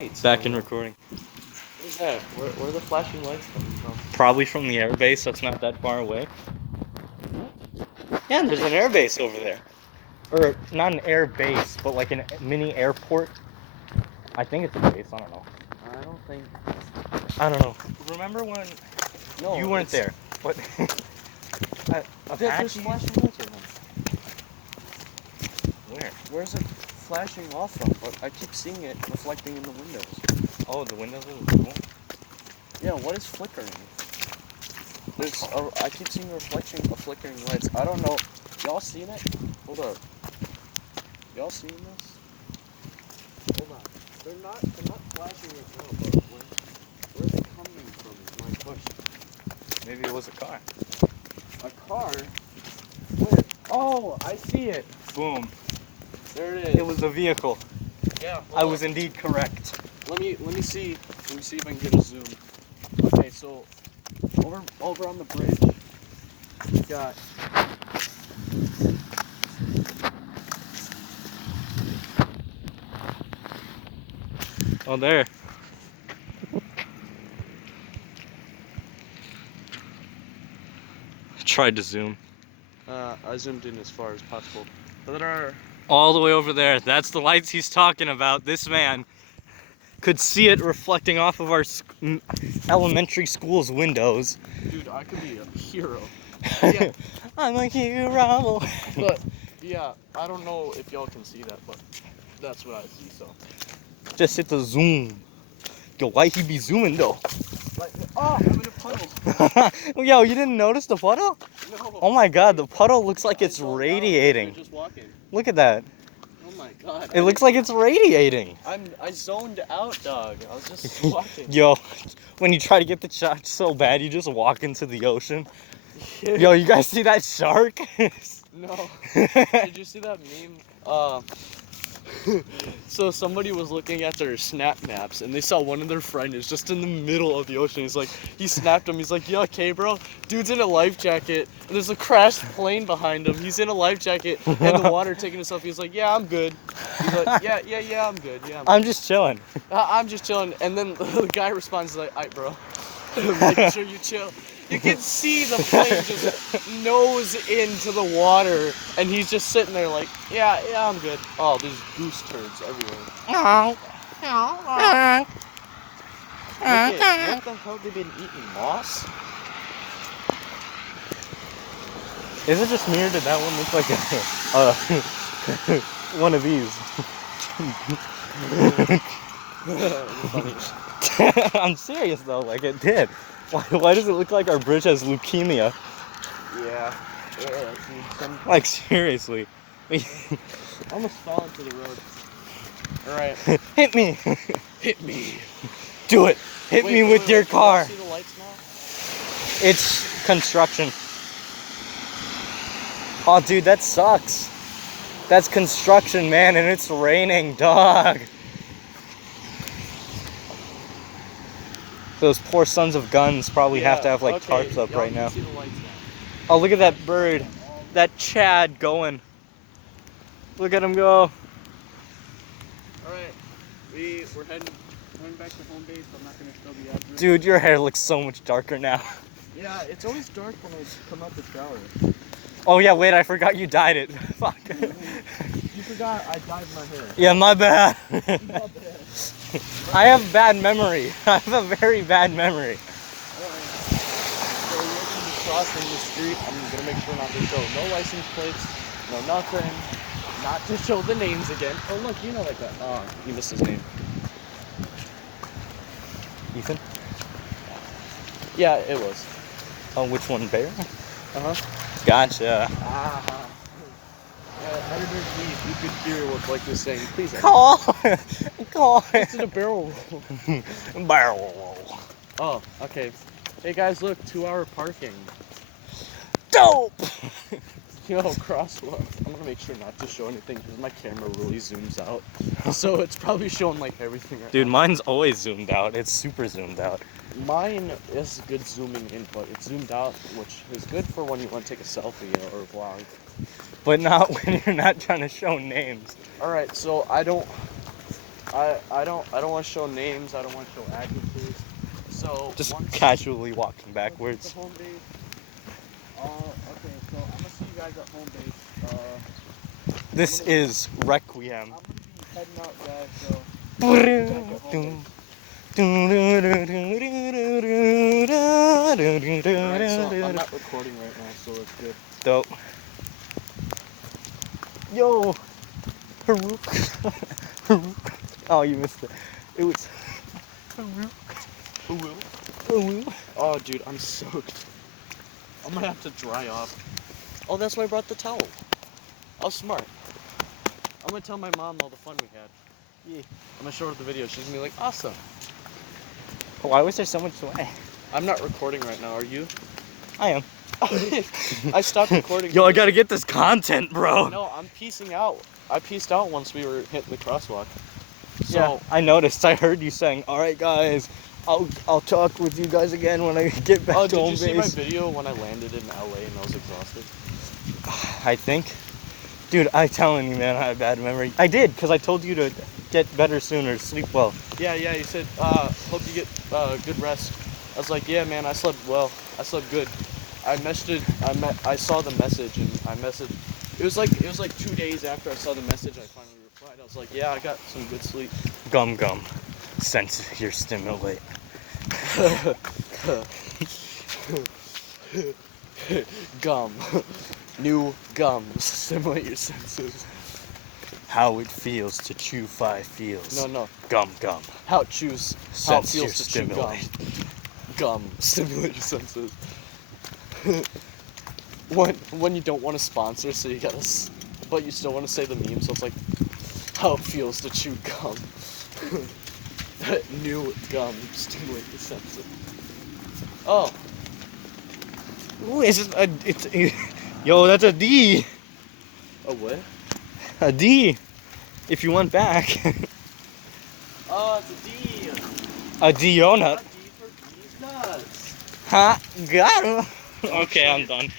Lights. Back in recording. What is that? Where are the flashing lights coming from? Probably from the air base, so it's not that far away. Yeah, there's an air base over there. Or, not an air base, but like a mini airport. I think it's a base, I don't know. I don't think. I don't know. Remember when you weren't there? But There's flashing lights right now. Where? Where's it flashing off from? But I keep seeing it reflecting in the windows. Oh, the windows of the school? Yeah, what is flickering? I keep seeing a flickering lights. I don't know. Y'all seen it? Hold up. Y'all seen this? Hold on. They're not flashing right now, but where's it coming from is my question. Maybe it was a car. A car? Where? Oh, I see it. Boom. There it is. It was a vehicle. Yeah. I was indeed correct. Let me see. Let me see if I can get a zoom. Okay, so over on the bridge, we got. Oh, there. Tried to zoom. I zoomed in as far as possible. But there are. All the way over there. That's the lights he's talking about. This man could see it reflecting off of our elementary school's windows. Dude, I could be a hero. Yeah. I'm a hero. But yeah, I don't know if y'all can see that, but that's what I see. So just hit the zoom. Yo, why he be zooming though? like, oh, I'm in a puddle. Yo, you didn't notice the puddle? No. Oh my god, the puddle looks like it's radiating. Just walking. Look at that. Oh my god. It looks like it's radiating. I zoned out, dog. I was just walking. Yo, when you try to get the shot so bad, you just walk into the ocean. Yo, you guys see that shark? No. Did you see that meme? So somebody was looking at their snap maps and they saw one of their friends is just in the middle of the ocean. He's like, he snapped him. He's like, "You okay, bro?" Dude's in a life jacket and there's a crashed plane behind him. He's in a life jacket and the water taking himself. He's like, "Yeah, I'm good." He's like, "Yeah, I'm good. Yeah, I'm just chilling. I'm just chilling." And then the guy responds like, "Aight, bro, making sure you chill." You can see the plane just nose into the water, and he's just sitting there like, yeah, I'm good. Oh, there's goose turds everywhere. Look at, what the hell, they've been eating moss? Is it just me or did that one look like one of these? I'm serious though, like it did. Why does it look like our bridge has leukemia? Yeah. Like seriously. I almost fell into the road. Alright. Hit me. Hit me. Do it. Hit me with your car. Can you see the lights now? It's construction. Oh dude, that sucks. That's construction, man, and it's raining, dog. Those poor sons of guns probably have to have like tarps up right now. Oh, look at that bird. That Chad going. Look at him go. Alright, we're heading back to home base. I'm not going to show the address. Dude, your hair looks so much darker now. Yeah, it's always dark when I come out the shower. Oh yeah, wait, I forgot you dyed it. Fuck. You forgot I dyed my hair. Yeah, my bad. My bad. I have bad memory. I have a very bad memory. So we're going to be crossing the street. I'm going to make sure not to show no license plates, no nothing. Not to show the names again. Oh look, you know like that. Oh, he missed his name. Ethan? Yeah, it was. Oh, which one, Bear? Uh-huh. Gotcha. Editors, please, you could hear what like this saying. Please. Call. It's in a barrel roll. Barrel roll. Oh, okay. Hey guys, look, 2-hour parking. Dope. Yo, crosswalk. I'm gonna make sure not to show anything because my camera really zooms out. So it's probably showing like everything right Dude, now. mine's always zoomed out. It's super zoomed out. Mine is good zooming in, but it's zoomed out, which is good for when you want to take a selfie or a vlog. But not when you're not trying to show names. Alright, so I don't I don't want to show names. I don't want to show addresses. So Just once casually walking once backwards. it's the home base. Okay. So I'm gonna see you guys at home base. This is Requiem. I'm gonna be heading out, guys. So alright. So I'm not recording right now, so it's good. Dope. Yo, Harook. Harook. Oh, you missed it. It was Harook. Harook. Oh, dude, I'm soaked. I'm gonna have to dry off. Oh, that's why I brought the towel. I was smart. I'm gonna tell my mom all the fun we had. Yeah. I'm gonna show her the video. She's gonna be like, awesome. Why was there so much sweat? I'm not recording right now. Are you? I am. I stopped recording. Yo, I gotta get this content, bro. No, I'm piecing out. I pieced out once we were hitting the crosswalk. So Yeah, I noticed. I heard you saying, "All right, guys, I'll talk with you guys again when I get back to did home you see my base." video when I landed in LA and I was exhausted? I think, dude, I'm telling you, man, I had a bad memory. I did, because I told you to get better sooner, sleep well. Yeah. You said, hope you get good rest. I was like, yeah, man, I slept well. I slept good. I saw the message and I messaged. It was like 2 days after I saw the message I finally replied. I was like, yeah, I got some good sleep. Gum gum, sense your stimulate. Gum. New gums. Stimulate your senses. How it feels to chew 5 feels. No. Gum gum. How it feels Sense your to chew gum. stimulate. Gum. Stimulate your senses. when you don't want to sponsor, so you gotta, but you still want to say the meme, so it's like, how it feels to chew gum. New gum. Stimulate your senses. Oh. Ooh, yo, that's a D. A what? A D. If you went back. Oh, it's a D. A donut. A D for D's nuts. Ha, got him. Okay, I'm done.